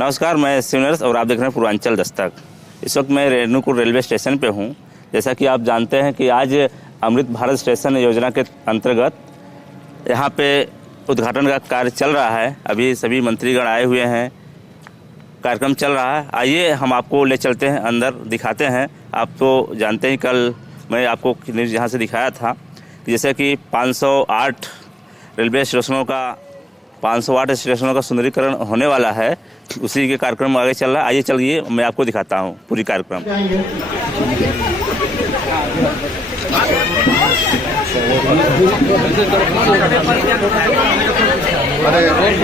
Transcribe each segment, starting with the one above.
नमस्कार, मैं सिमरस और आप देख रहे हैं पूर्वांचल दस्तक। इस वक्त मैं रेणुकूट रेलवे स्टेशन पे हूँ। जैसा कि आप जानते हैं कि आज अमृत भारत स्टेशन योजना के अंतर्गत यहाँ पे उद्घाटन का कार्य चल रहा है। अभी सभी मंत्रीगण आए हुए हैं, कार्यक्रम चल रहा है। आइए हम आपको ले चलते हैं, अंदर दिखाते हैं। आप तो जानते हैं, कल मैं आपको न्यूज़ यहाँ से दिखाया था कि जैसे कि 508 रेलवे स्टेशनों का 508 स्टेशनों का सुंदरीकरण होने वाला है। उसी के कार्यक्रम आगे चल रहा है। आइए चलिए मैं आपको दिखाता हूँ पूरी कार्यक्रम।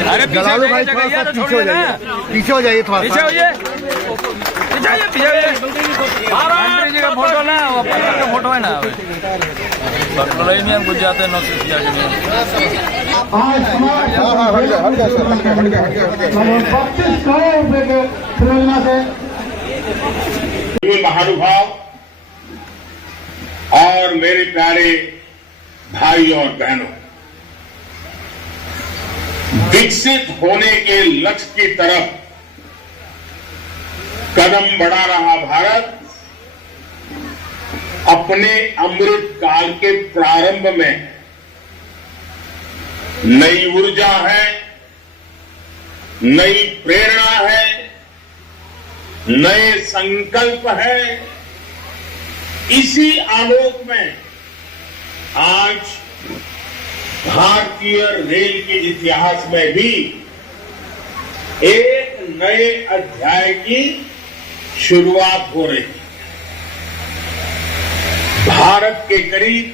अरे जलालू भाई थोड़ा सा पीछे हो जाइए, पीछे हो जाइए, थोड़ा पीछे हो जाइए, जी का फोटो ना, का फोटो है ना, में घुस जाते हैं। महानुभाव और मेरे प्यारे भाई और बहनों, विकसित होने के लक्ष्य की तरफ कदम बढ़ा रहा भारत अपने अमृत काल के प्रारंभ में नई ऊर्जा है, नई प्रेरणा है, नए संकल्प है। इसी आलोक में आज भारतीय रेल के इतिहास में भी एक नए अध्याय की शुरुआत हो रही है। भारत के करीब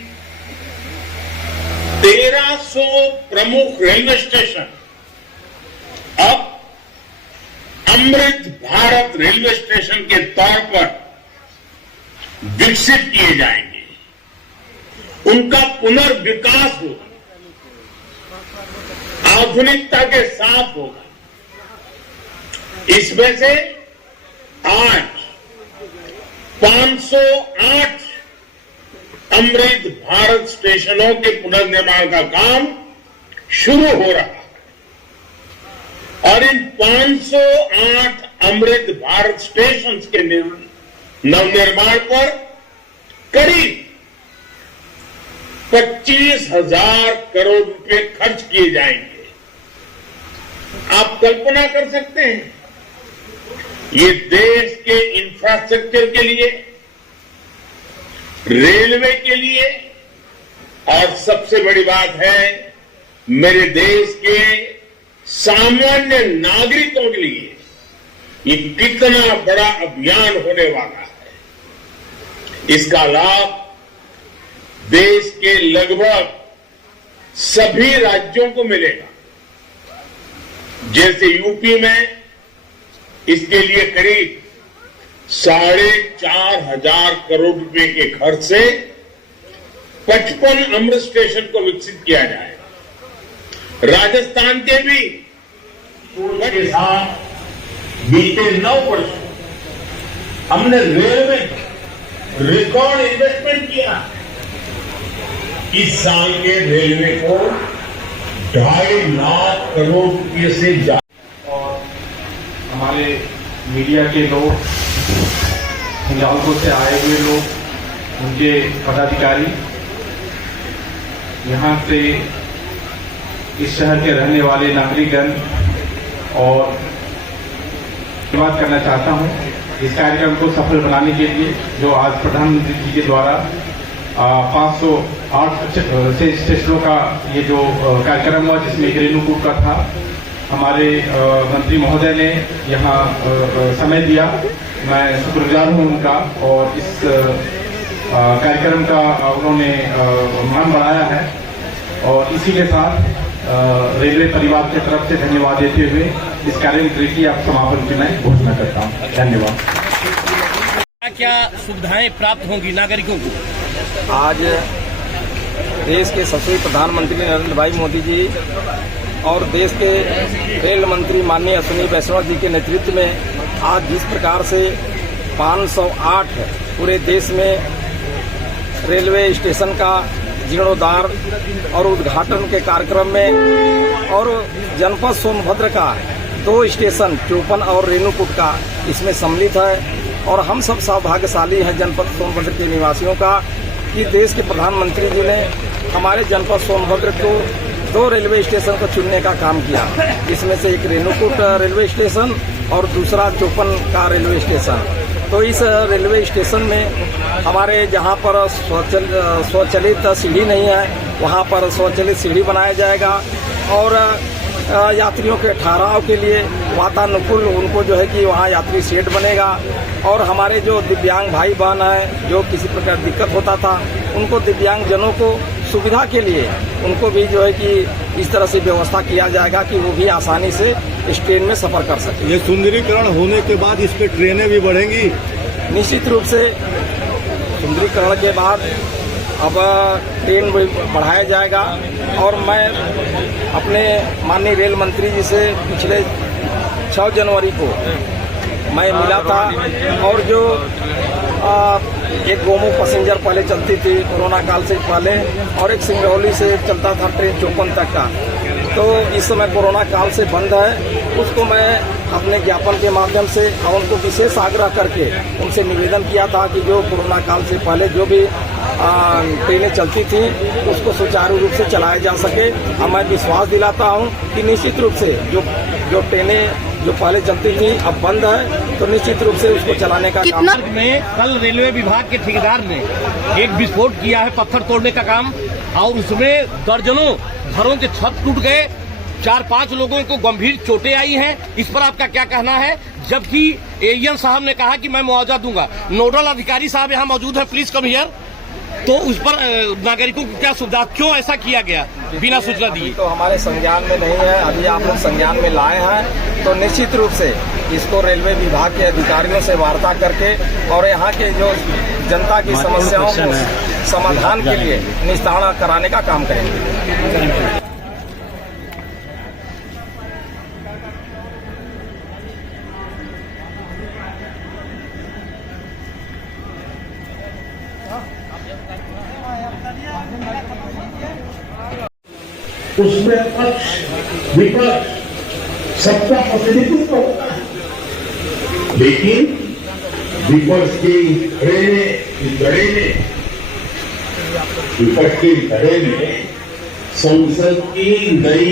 1300 प्रमुख रेलवे स्टेशन अब अमृत भारत रेलवे स्टेशन के तौर पर विकसित किए जाएंगे। उनका पुनर्विकास होगा, आधुनिकता के साथ होगा। इसमें से आज 508 अमृत भारत स्टेशनों के पुनर्निर्माण का काम शुरू हो रहा है और इन 508 अमृत भारत स्टेशन के नवनिर्माण पर करीब 25,000 करोड़ रुपए खर्च किए जाएंगे। आप कल्पना कर सकते हैं, ये देश के इंफ्रास्ट्रक्चर के लिए, रेलवे के लिए और सबसे बड़ी बात है मेरे देश के सामान्य नागरिकों के लिए ये कितना बड़ा अभियान होने वाला है। इसका लाभ देश के लगभग सभी राज्यों को मिलेगा। जैसे यूपी में इसके लिए करीब 4,500 करोड़ रुपए के खर्च से 55 अमृत स्टेशन को विकसित किया जाएगा। राजस्थान के भी के साथ बीते 9 वर्ष हमने रेलवे रिकॉर्ड इन्वेस्टमेंट किया। इस साल के रेलवे को 2.5 लाख करोड़ रुपये से ज्यादा। और हमारे मीडिया के लोग, हिंजालपुर से आए हुए लोग, उनके पदाधिकारी, यहाँ से इस शहर के रहने वाले नागरिकगण, और धन्यवाद करना चाहता हूँ इस कार्यक्रम को सफल बनाने के लिए, जो आज प्रधानमंत्री जी के द्वारा 508 स्टेशनों का ये जो कार्यक्रम हुआ, जिसमें रेणुकूट का था। हमारे मंत्री महोदय ने यहाँ समय दिया, मैं शुक्रगुजार हूँ उनका, और इस कार्यक्रम का उन्होंने मान बढ़ाया है। और इसी के साथ रेलवे परिवार की तरफ से धन्यवाद देते हुए इस कार्यक्रम की आप समापन की मैं घोषणा करता हूँ। धन्यवाद। क्या सुविधाएं प्राप्त होंगी नागरिकों को? आज देश के यशस्वी प्रधानमंत्री नरेंद्र भाई मोदी जी और देश के रेल मंत्री माननीय अश्विनी वैष्णव जी के नेतृत्व में आज जिस प्रकार से 508 पूरे देश में रेलवे स्टेशन का जीर्णोद्धार और उद्घाटन के कार्यक्रम में और जनपद सोनभद्र का 2 स्टेशन चौपन और रेणुकूट का इसमें सम्मिलित है। और हम सब सौभाग्यशाली हैं जनपद सोनभद्र के निवासियों का कि देश के प्रधानमंत्री जी ने हमारे जनपद सोनभद्र को 2 रेलवे स्टेशन को चुनने का काम किया। इसमें से एक रेणुकूट रेलवे स्टेशन और दूसरा चौपन का रेलवे स्टेशन। तो इस रेलवे स्टेशन में हमारे जहां पर स्वचालित सीढ़ी नहीं है, वहां पर स्वचालित सीढ़ी बनाया जाएगा और यात्रियों के ठहराव के लिए वातानुकूल उनको जो है कि वहाँ यात्री शेड बनेगा। और हमारे जो दिव्यांग भाई बहन हैं, जो किसी प्रकार दिक्कत होता था, उनको दिव्यांगजनों को सुविधा के लिए उनको भी जो है कि इस तरह से व्यवस्था किया जाएगा कि वो भी आसानी से इस ट्रेन में सफ़र कर सकें। ये सुंदरीकरण होने के बाद इस पे ट्रेनें भी बढ़ेंगी? निश्चित रूप से सुंदरीकरण के बाद अब ट्रेन भी बढ़ाया जाएगा। और मैं अपने माननीय रेल मंत्री जी से पिछले 6 जनवरी को मैं मिला था और जो एक गोमू पैसेंजर पहले चलती थी कोरोना काल से पहले और एक सिंगरौली से चलता था ट्रेन चौपन तक का, तो इस समय कोरोना काल से बंद है। उसको मैं अपने ज्ञापन के माध्यम से और उनको विशेष आग्रह करके उनसे निवेदन किया था कि जो कोरोना काल से पहले जो भी ट्रेनें चलती थी उसको सुचारू रूप से चलाया जा सके। और मैं विश्वास दिलाता हूं कि निश्चित रूप से जो ट्रेनें जो पहले चलती थी अब बंद है, तो निश्चित रूप से उसको चलाने का काम में कल रेलवे विभाग के ठेकेदार ने एक विस्फोट किया है पत्थर तोड़ने का काम, और उसमें दर्जनों घरों के छत टूट गए, 4-5 लोगों को गंभीर चोटें आई हैं। इस पर आपका क्या कहना है? जबकि एएन साहब ने कहा कि मैं मुआवजा दूंगा। नोडल अधिकारी साहब यहाँ मौजूद है, प्लीज कम हियर। तो उस पर नागरिकों को क्या सुविधा, क्यों ऐसा किया गया बिना सूचना दिए? तो हमारे संज्ञान में नहीं है, अभी आप लोग संज्ञान में लाए हैं तो निश्चित रूप से इसको रेलवे विभाग के अधिकारियों से वार्ता करके और यहाँ के जो जनता की समस्याओं को समाधान के लिए निस्तारण कराने का काम करेंगे। उसमें पक्ष विपक्ष सबका प्रतिनिधित्व होता है, लेकिन विपक्ष की धड़े में संसद की नई